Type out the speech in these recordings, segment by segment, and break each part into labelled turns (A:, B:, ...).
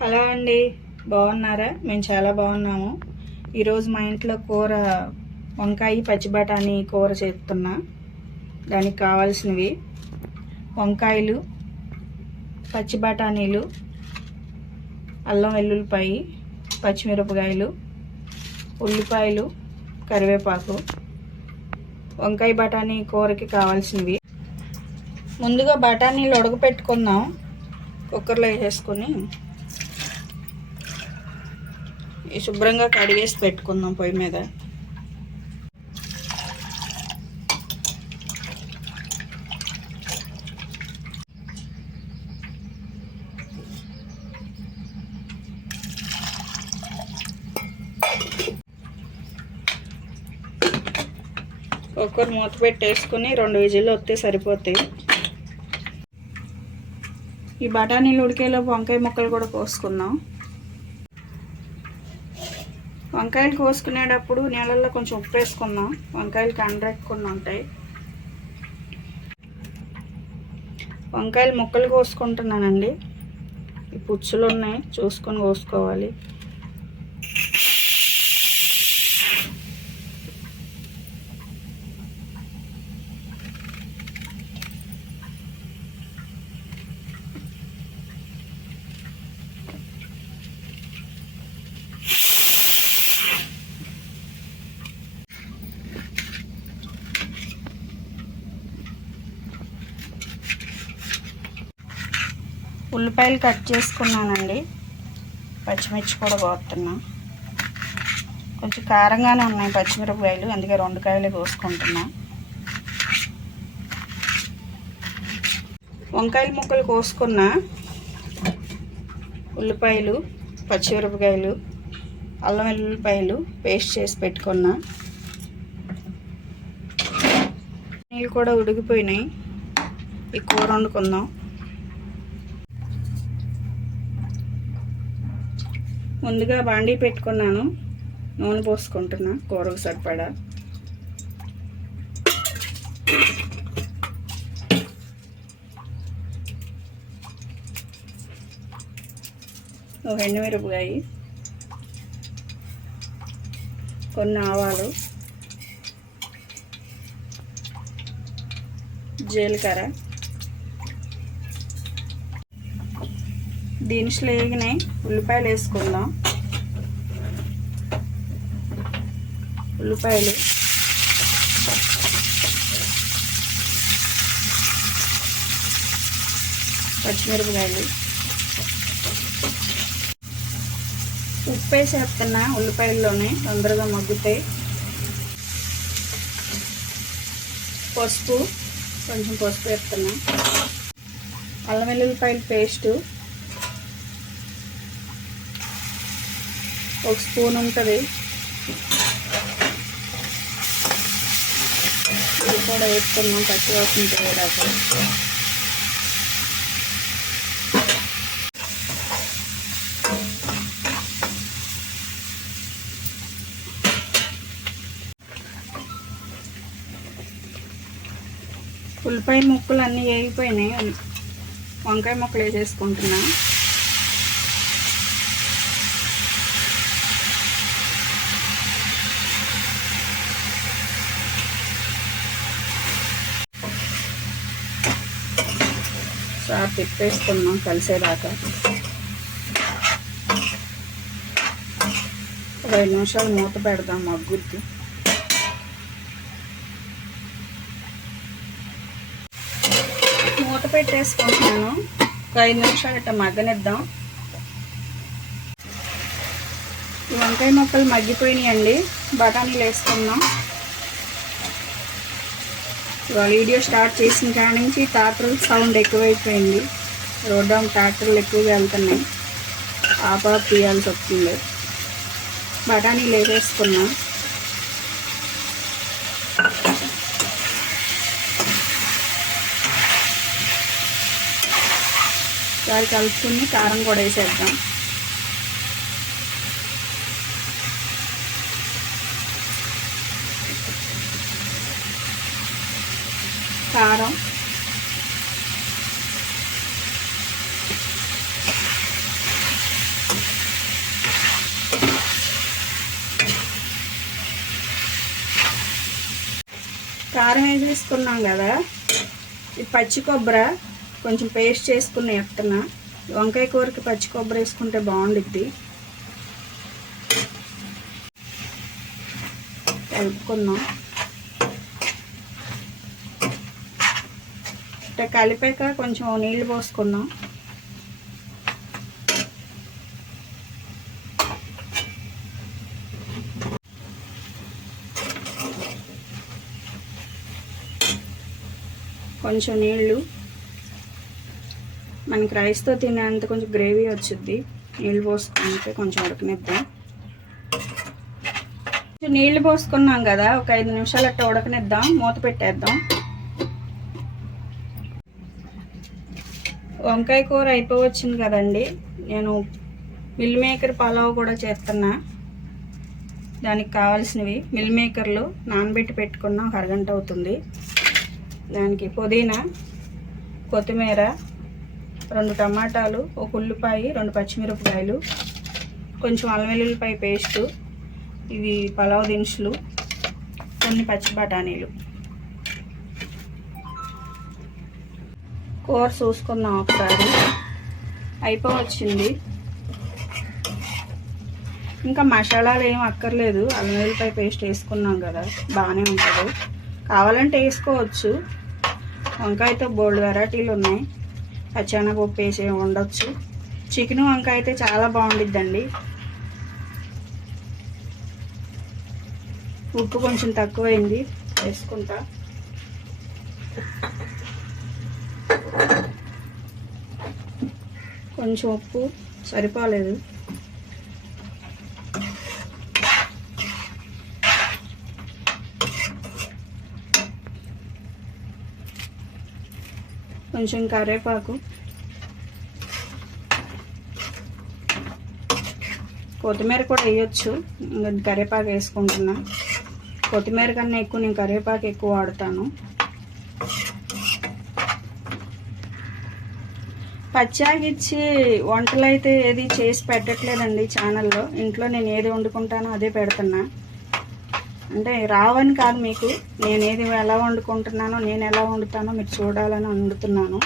A: Hello అండి. బాగున్నారా? మేము చాలా బాగున్నాము. ఈరోజు మా ఇంట్లో కూర వంకాయ పచ్చి బఠానీ కూర చేస్తున్నా. దానికి కావాల్సినవి వంకాయలు పచ్చి బఠానీలు అల్లం వెల్లుల్లిపాయి పచ్చిమిరపకాయలు ఉల్లిపాయలు కరివేపాకు. వంకాయ బఠానీ కూరకి కావాల్సినవి. ముందుగా బఠానీలు ఉడకపెట్టుకుందాం. కుక్కర్లో వేసేసుకొని శుభ్రంగా కడిగేసి పెట్టుకుందాం పొయ్యి మీద. కుక్కర్ మూత పెట్టేసుకుని రెండు విజిల్లు వస్తే సరిపోతాయి. ఈ బఠానీలు ఉడికేలోపు వంకాయ ముక్కలు కూడా కోసుకుందాం. వంకాయలు కోసుకునేటప్పుడు నీళ్ళల్లో కొంచెం ఉప్పు వేసుకుందాం. వంకాయలు కండ్రెక్కుని ఉంటాయి. వంకాయలు ముక్కలు కోసుకుంటున్నానండి. ఈ పుచ్చులు ఉన్నాయి చూసుకొని కోసుకోవాలి. ఉల్లిపాయలు కట్ చేసుకున్నానండి. పచ్చిమిర్చి కూడా కోస్తున్నా కొంచెం కారంగానే ఉన్నాయి పచ్చిమిరపకాయలు అందుకే రెండు కాయలే కోసుకుంటున్నా. వంకాయల ముక్కలు కోసుకున్నా. ఉల్లిపాయలు పచ్చిమిరపకాయలు అల్లం వెల్లుల్లిపాయలు పేస్ట్ చేసి పెట్టుకున్నా. నీళ్ళు కూడా ఉడికిపోయినాయి. ఈ కూర వండుకుందాం. ముందుగా బాండీ పెట్టుకున్నాను. నూనె పోసుకుంటున్నా కూరకు సరిపడా. ఒక ఎండుమిరపకాయ కొన్ని ఆవాలు జీలకర్ర దినుసులు వేగినాయి. ఉల్లిపాయలు వేసుకుందాం. ఉల్లిపాయలు. పచ్చిమిరపకాయలు. ఉప్పు వేసేస్తున్నా ఉల్లిపాయల్లోనే తొందరగా మగ్గుతాయి. పసుపు కొంచెం పసుపు వేస్తున్నా. అల్లం వెల్లుల్లిపాయల పేస్టు. ఒక స్పూన్ ఉంటుంది. ఇది కూడా వేసుకున్నాం పచ్చి వాసన పోయేదాకా. ఉల్లిపాయ ముక్కలు అన్నీ వేగిపోయినాయి. వంకాయ ముక్కలు వేసేసుకుంటున్నా. తిప్పేసుకున్నాం కలిసేదాకా. ఒక ఐదు నిమిషాలు మూత పెడదాం మగ్గుద్ది. మూత పెట్టేసుకుంటున్నాను. ఒక ఐదు నిమిషాలు ఇట్లా మగ్గనిద్దాం. వంకాయ మొక్కలు మగ్గిపోయినాయండి. బఠానీలు వేసుకున్నాం ఇవాళ వీడియో స్టార్ట్ చేసిన కాడ నుంచి ట్రాక్టర్ సౌండ్ ఎక్కువైపోయింది. రోడ్డు ట్రాక్టర్లు ఎక్కువగా వెళ్తున్నాయి. ఆపా తీయాల్సి వస్తుంది. బఠానీలు వేసేసుకున్నాం దాన్ని కలుపుకుని కారం కూడా వేసేద్దాం. కారం. కారం వేసేసుకున్నాం కదా? ఈ పచ్చి కొబ్బరి కొంచెం పేస్ట్ చేసుకుని ఎత్తన. వంకాయ కూరకి పచ్చి కొబ్బరి వేసుకుంటే బాగుండిద్ది. కలుపుకున్నాం ఇట్లా కలిపాక కొంచెం నీళ్ళు పోసుకుందాం కొంచెం నీళ్ళు. మనకి రైస్తో తినేంత కొంచెం గ్రేవీ వచ్చింది నీళ్ళు పోసుకుంటే కొంచెం ఉడకనిద్దాం. కొంచెం నీళ్ళు పోసుకున్నాం కదా ఒక ఐదు నిమిషాలు అట్లా ఉడకనిద్దాం. మూత పెట్టేద్దాం. వంకాయ కూర అయిపోవచ్చింది కదండి. నేను మిల్ మేకర్ పలావ్ కూడా చేస్తున్నా. దానికి కావాల్సినవి మిల్ మేకర్లు నానబెట్టి పెట్టుకున్న ఒక అరగంట అవుతుంది. దానికి పుదీనా కొత్తిమీర రెండు టమాటాలు ఒక ఉల్లిపాయ రెండు పచ్చిమిరపకాయలు కొంచెం అల్లం వెల్లుల్లిపాయ పేస్టు ఇవి పలావ్ దినుసులు కొన్ని పచ్చి బఠానీలు కూర చూసుకుందాం ఒకసారి. అయిపోవచ్చింది. ఇంకా మసాలాలు ఏం అక్కర్లేదు. అల్లం వెల్లిపాయ పేస్ట్ వేసుకున్నాం కదా బాగానే ఉంటుంది. కావాలంటే వేసుకోవచ్చు. వంకాయతో బోల్డ్ వెరైటీలు ఉన్నాయి. పచ్చెనపప్పు వేసి ఉండొచ్చు చికెన్ వంకాయ అయితే చాలా బాగుండిద్దండి. ఉప్పు కొంచెం తక్కువైంది. వేసుకుంటా. కొంచెం ఉప్పు. సరిపోలేదు. కొంచెం కరివేపాకు. కొత్తిమీర కూడా వేయొచ్చు. కరివేపాకు వేసుకుంటున్నా. కొత్తిమీర కన్నా ఎక్కువ నేను కరివేపాకు ఎక్కువ వాడతాను. పచ్చాగిచ్చి వంటలు అయితే ఏది చేసి పెట్టట్లేదండి ఛానల్లో. ఇంట్లో నేను ఏది వండుకుంటానో అదే పెడుతున్నా. అంటే రావని కాదు మీకు. నేను ఏది ఎలా వండుకుంటున్నానో నేను ఎలా వండుతానో మీరు చూడాలని వండుతున్నాను.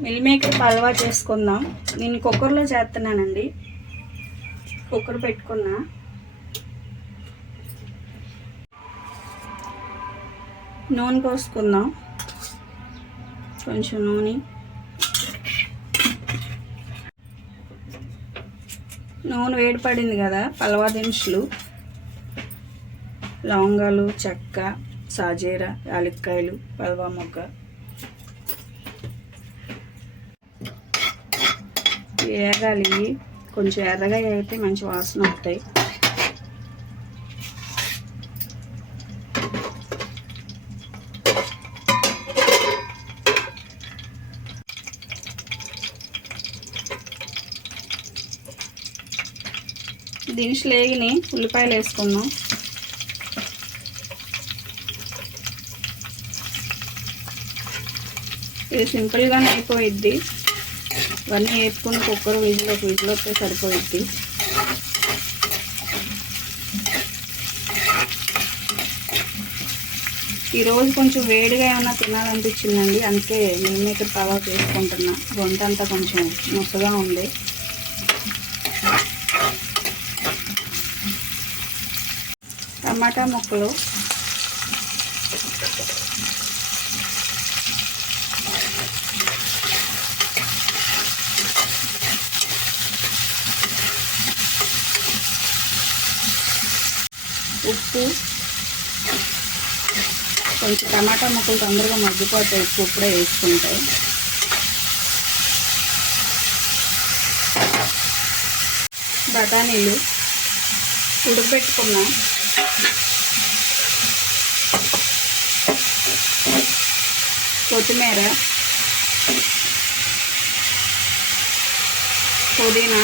A: మిల్ మేకర్ పల్వా చేసుకుందాం. నేను కుక్కర్లో చేస్తున్నానండి. కుక్కర్ పెట్టుకున్నా. నూనె పోసుకుందాం. కొంచెం నూనె. నూనె వేడి పడింది కదా పల్వా దినుసులు లవంగాలు చెక్క సాజీర యాలక్కాయలు పల్వా మొగ్గ. వేగాలి కొంచెం ఎర్రగా అయితే మంచి వాసన వస్తాయి. దినుసులు వేగిని ఉల్లిపాయలు వేసుకున్నాం ఇది సింపుల్గానే అయిపోయిద్ది. ఇవన్నీ వేసుకుని కుక్కర్ విజిల్ ఒక విజిల్ వస్తే ఈరోజు కొంచెం వేడిగా ఏమన్నా తినాలనిపించిందండి అందుకే నేను ఇక్కడ తవా చేసుకుంటున్నా. వంట అంతా కొంచెం నొప్పగా ఉంది. టమాటా ముక్కలు. ఉప్పు కొంచెం టమాటా ముక్కలు తొందరగా మగ్గిపోతాయి ఉప్పు కూడా వేసుకుంటాయి బఠానీలు ఉడకబెట్టుకున్నాం. కొత్తిమీర పుదీనా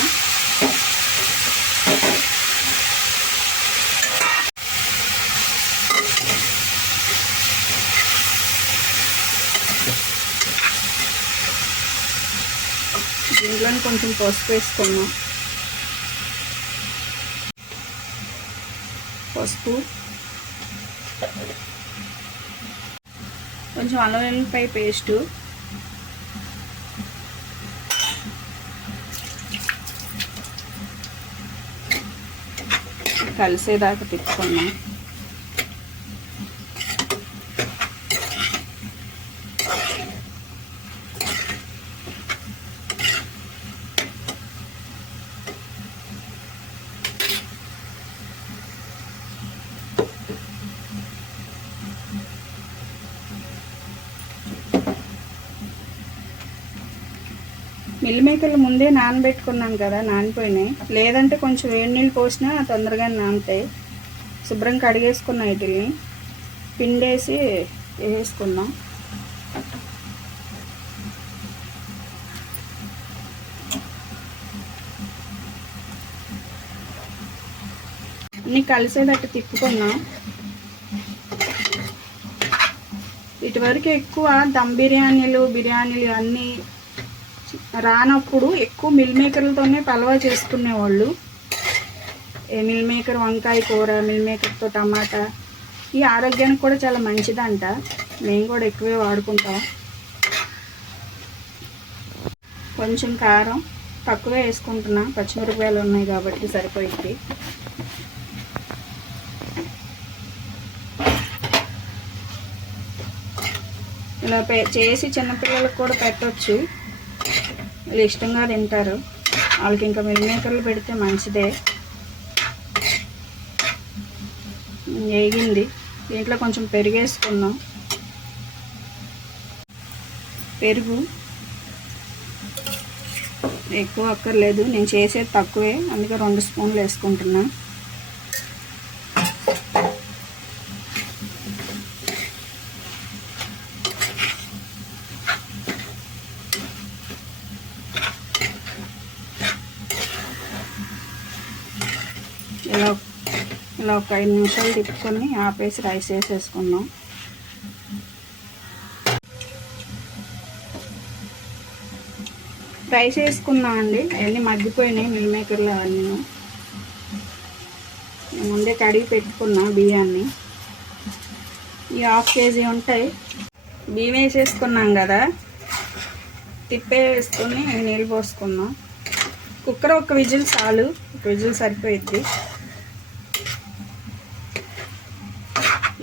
A: దీంట్లో కొంచెం పసుపు వేసుకున్నాం. పసుపు. కొంచెం అల్లం వెల్లిపాయ పేస్టు. కలిసేదాకా తిప్పుకున్నాం. మిల్ మేకర్లు ముందే నానబెట్టుకున్నాను కదా నానిపోయినాయి. లేదంటే కొంచెం వేడి నీళ్ళు పోసినా తొందరగా నానుతాయి. శుభ్రం కడిగేసుకున్న వీటిని పిండేసి వేసుకున్నాం. అన్నీ కలిసేటట్టు తిప్పుకున్నాం. ఇటువరకు ఎక్కువ దమ్ బిర్యానీలు బిర్యానీలు అన్నీ రానప్పుడు ఎక్కువ మిల్ మేకర్లతోనే పలవా చేసుకునేవాళ్ళు ఏ మిల్ మేకర్ వంకాయ కూర మిల్ మేకర్తో టమాటా ఈ ఆరోగ్యానికి కూడా చాలా మంచిదంట. మేము కూడా ఎక్కువే వాడుకుంటాం. కొంచెం కారం తక్కువే వేసుకుంటున్నా. పచ్చిమిరపకాయలు ఉన్నాయి కాబట్టి సరిపోయింది ఇలా పె చేసి చిన్నపిల్లలకు కూడా పెట్టవచ్చు వీళ్ళు ఇష్టంగా తింటారు. వాళ్ళకి ఇంకా మిల్ మేకర్లు పెడితే మంచిదే. వేగింది. దీంట్లో కొంచెం పెరిగేసుకున్నాం పెరుగు ఎక్కువ అక్కర్లేదు. నేను చేసేది తక్కువే. అందుకే రెండు స్పూన్లు వేసుకుంటున్నా ఇలా ఇలా ఒక ఐదు నిమిషాలు తిప్పుకొని ఆపేసి రైస్ వేసేసుకుందాం. రైస్ వేసుకున్నాం అండి అవన్నీ మగ్గిపోయినాయి మిల్ మేకర్లు అవన్నీ. ముందే కడిగి పెట్టుకున్నా బియ్యాన్ని. ఈ హాఫ్ కేజీ ఉంటాయి. బియ్యం వేసేసుకున్నాం కదా తిప్పే వేసుకొని నీళ్ళు పోసుకున్నాం కుక్కర్ ఒక విజిల్ చాలు ఒక విజిల్ సరిపోయిద్ది.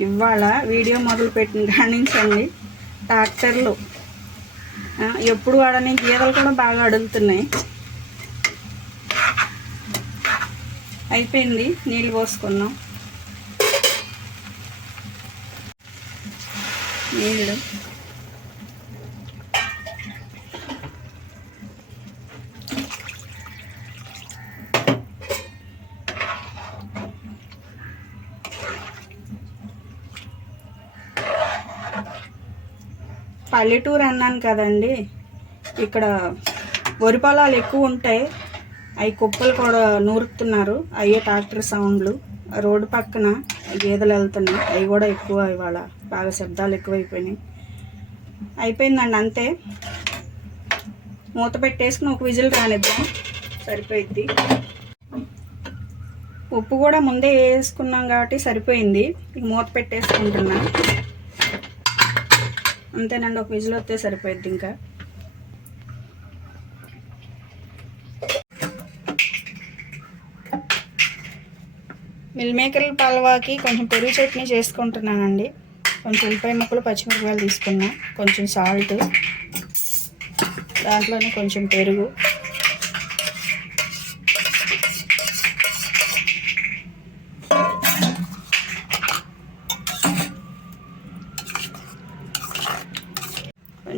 A: ఇవాళ వీడియో మొదలు పెట్టిన కానించండి ట్రాక్టర్లు. ఎప్పుడు వాడని గీతలు కూడా బాగా అడుగుతున్నాయి. అయిపోయింది నీళ్ళు పోసుకున్నాం. నీళ్ళు. పల్లెటూరు అన్నాను కదండి. ఇక్కడ వరి పొలాలు ఎక్కువ ఉంటాయి. అవి కుప్పలు కూడా నూరుతున్నారు. అయ్యే ట్రాక్టర్ సౌండ్లు. రోడ్డు పక్కన గేదెలు వెళ్తున్నాయి. అవి కూడా ఎక్కువ ఇవాళ బాగా శబ్దాలు ఎక్కువైపోయినాయి. అయిపోయిందండి అంతే. మూత పెట్టేసుకుని ఒక విజిల్ రానిద్దాం. సరిపోయిద్ది ఉప్పు కూడా ముందే వేసుకున్నాం కాబట్టి సరిపోయింది. మూత పెట్టేసుకుంటున్నాను. అంతేనండి ఒక విజిల్ వస్తే సరిపోయిద్ది ఇంకా. మిల్ మేకర్ల పల్వాకి కొంచెం పెరుగు చట్నీ చేసుకుంటున్నానండి. కొంచెం ఉల్లిపాయ ముక్కలు పచ్చిమిరపకాయలు తీసుకున్నా. కొంచెం సాల్ట్ దాంట్లోనే కొంచెం పెరుగు.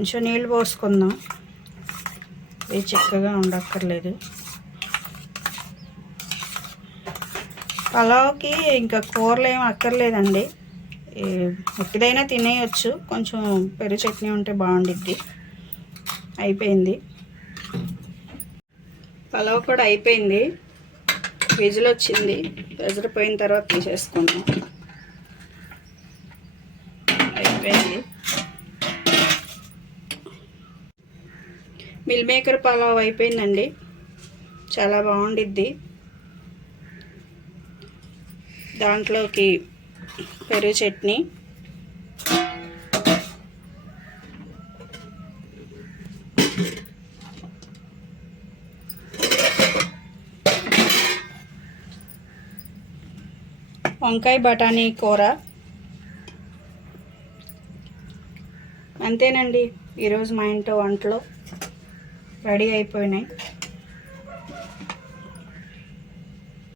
A: కొంచెం నీళ్ళు పోసుకుందాం. ఇది చిక్కగా ఉండక్కర్లేదు. పలావ్కి ఇంకా కూరలు ఏం అక్కర్లేదండి. ఏ- తినేయచ్చు. కొంచెం పెరుగు చట్నీ ఉంటే బాగుండిద్ది. అయిపోయింది. పలావ్ కూడా అయిపోయింది. విజిల్ వచ్చింది. విజిల్ పోయిన తర్వాత తీసేసుకుందాం అయిపోయింది మిల్ మేకర్ పలావ్ అయిపోయిందండి. చాలా బాగుండిద్ది. దాంట్లోకి పెరుగు చట్నీ. వంకాయ బఠానీ కూర. అంతేనండి. ఈరోజు మా ఇంట్లో వంటలు. రెడీ అయిపోయినాయి.